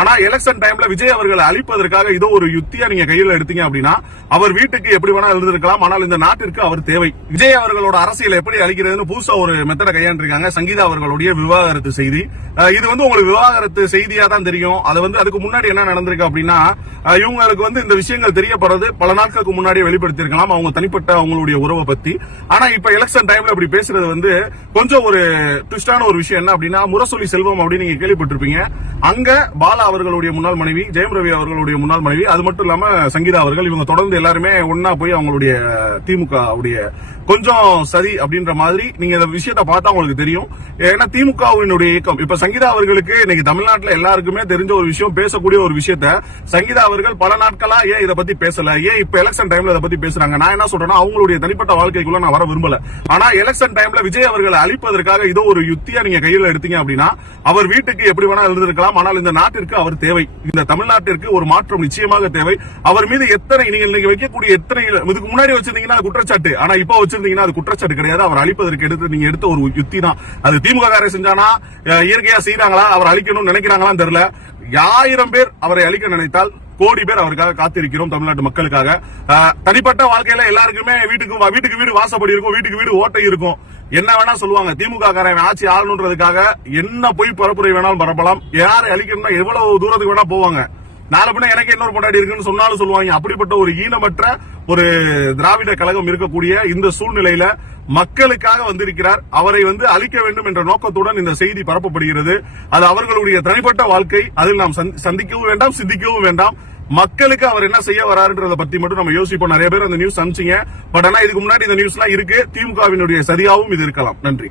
ஆனா எலெக்ஷன் டைம்ல விஜய் அவர்களை அழிப்பதற்காக இதோ ஒரு யுத்தியா நீங்க கையில எடுத்தீங்க அப்படின்னா அவர் வீட்டுக்கு எப்படி வேணா எழுந்திருக்கலாம், ஆனால் இந்த நாட்டிற்கு அவர் தேவை. விஜய் அவர்களோட அரசியலை எப்படி அழிக்கிறதுன்னு புதுசா ஒரு மெத்தட கையாண்டிருக்காங்க. சங்கீதா அவர்களுடைய விவாகரத்து செய்தி. இது உங்களுக்கு விவாகரத்து செய்தியா தான் தெரியும். அதுக்கு முன்னாடி என்ன நடந்திருக்கு அப்படின்னா, இவங்களுக்கு இந்த விஷயங்கள் தெரியப்படுறது பல நாட்களுக்கு முன்னாடியே வெளிப்படுத்திருக்கலாம் அவங்க தனிப்பட்ட அவங்களுடைய உறவை பத்தி. ஆனா இப்ப எலெக்ஷன் டைம்ல இப்படி பேசுறது கொஞ்சம் ஒரு ட்விஸ்டான ஒரு விஷயம். என்ன அப்படின்னா, முரசொலி செல்வம் அப்படின்னு நீங்க கேள்விப்பட்டிருப்பீங்க. அங்க பாலா அவர்களுடைய முன்னாள் மனைவி, ஜெயம் ரவி அவர்களுடைய முன்னாள் மனைவி, அது மட்டும் இல்லாம சங்கீதா அவர்கள், இவங்க தொடர்ந்து எல்லாருமே ஒன்னா போய் அவங்களுடைய திமுக கொஞ்சம் சரி அப்படின்ற மாதிரி நீங்க இந்த விஷயத்தை பார்த்தா உங்களுக்கு தெரியும். ஏன்னா திமுகவினுடைய இயக்கம் இப்ப சங்கீதா அவர்களுக்கு இன்னைக்கு தமிழ்நாட்டில் எல்லாருக்குமே தெரிஞ்ச ஒரு விஷயம், பேசக்கூடிய ஒரு விஷயத்த சங்கீதா அவர்கள் பல நாட்களா ஏன் இதை பத்தி பேசல, ஏன் இப்ப எலெக்ஷன் டைம்ல இதை பத்தி பேசுறாங்க. நான் என்ன சொல்றேன்னா, அவங்களுடைய தனிப்பட்ட வாழ்க்கைக்குள்ள நான் வர விரும்பல. ஆனா எலெக்ஷன் டைம்ல விஜய் அவர்களை அழிப்பதற்காக இதோ ஒரு யுத்தியா நீங்க கையில எடுத்தீங்க அப்படின்னா அவர் வீட்டுக்கு எப்படி வேணா எழுந்திருக்கலாம், ஆனால் இந்த நாட்டிற்கு அவர் தேவை. இந்த தமிழ்நாட்டிற்கு ஒரு மாற்றம் நிச்சயமாக தேவை. அவர் மீது எத்தனை நீங்க வைக்கக்கூடிய எத்தனை இதுக்கு முன்னாடி வச்சிருந்தீங்கன்னா அது குற்றச்சாட்டு, ஆனா இப்ப வச்சிருந்தீங்கன்னா அது குற்றச்சாட்டு கிடையாது. அவர் அழிப்பதற்கு நீங்க எடுத்த ஒரு யுத்தி தான். அது திமுக காரை செஞ்சானா, இயற்கையா செய்யறாங்களா, அவர் அழிக்கணும்னு நினைக்கிறாங்களான்னு தெரியல. 1000 பேர் அவரை அழிக்க நினைத்தால் கோடி பேர் அவருக்காக காத்திருக்கிறோம் தமிழ்நாட்டு மக்களுக்காக. தனிப்பட்ட வாழ்க்கையில எல்லாருக்குமே வீட்டுக்கு வீடு வாசப்படி இருக்கும், வீட்டுக்கு வீடு ஓட்டை இருக்கும். என்ன வேணா சொல்லுவாங்க. திமுக காரன் ஆட்சி ஆளணுன்றதுக்காக என்ன போய் பரப்புரை வேணாலும் பரப்பலாம். யாரை அழிக்கணும்னா எவ்வளவு தூரத்துக்கு வேணா போவாங்க. நாலு பின்ன எனக்கு இன்னொரு பொண்டாடி இருக்குன்னு சொன்னாலும் சொல்லுவாங்க. அப்படிப்பட்ட ஒரு ஈனமற்ற ஒரு திராவிட கழகம் இருக்கக்கூடிய இந்த சூழ்நிலையில மக்களுக்காக வந்திருக்கிறார். அவரை அழிக்க வேண்டும் என்ற நோக்கத்துடன் இந்த செய்தி பரப்பப்படுகிறது. அது அவர்களுடைய தனிப்பட்ட வாழ்க்கை. அதில் நாம் சந்திக்கவும் வேண்டாம், சிந்திக்கவும் வேண்டாம். மக்களுக்கு அவர் என்ன செய்ய வராருன்றத பத்தி மட்டும் நம்ம யோசிப்போம். நிறைய பேர் அந்த நியூஸ் அனுப்பிச்சிங்க. பட் ஆனா இதுக்கு முன்னாடி இந்த நியூஸ் எல்லாம் இருக்கு. திமுகவினுடைய சரியாவும் இது இருக்கலாம். நன்றி.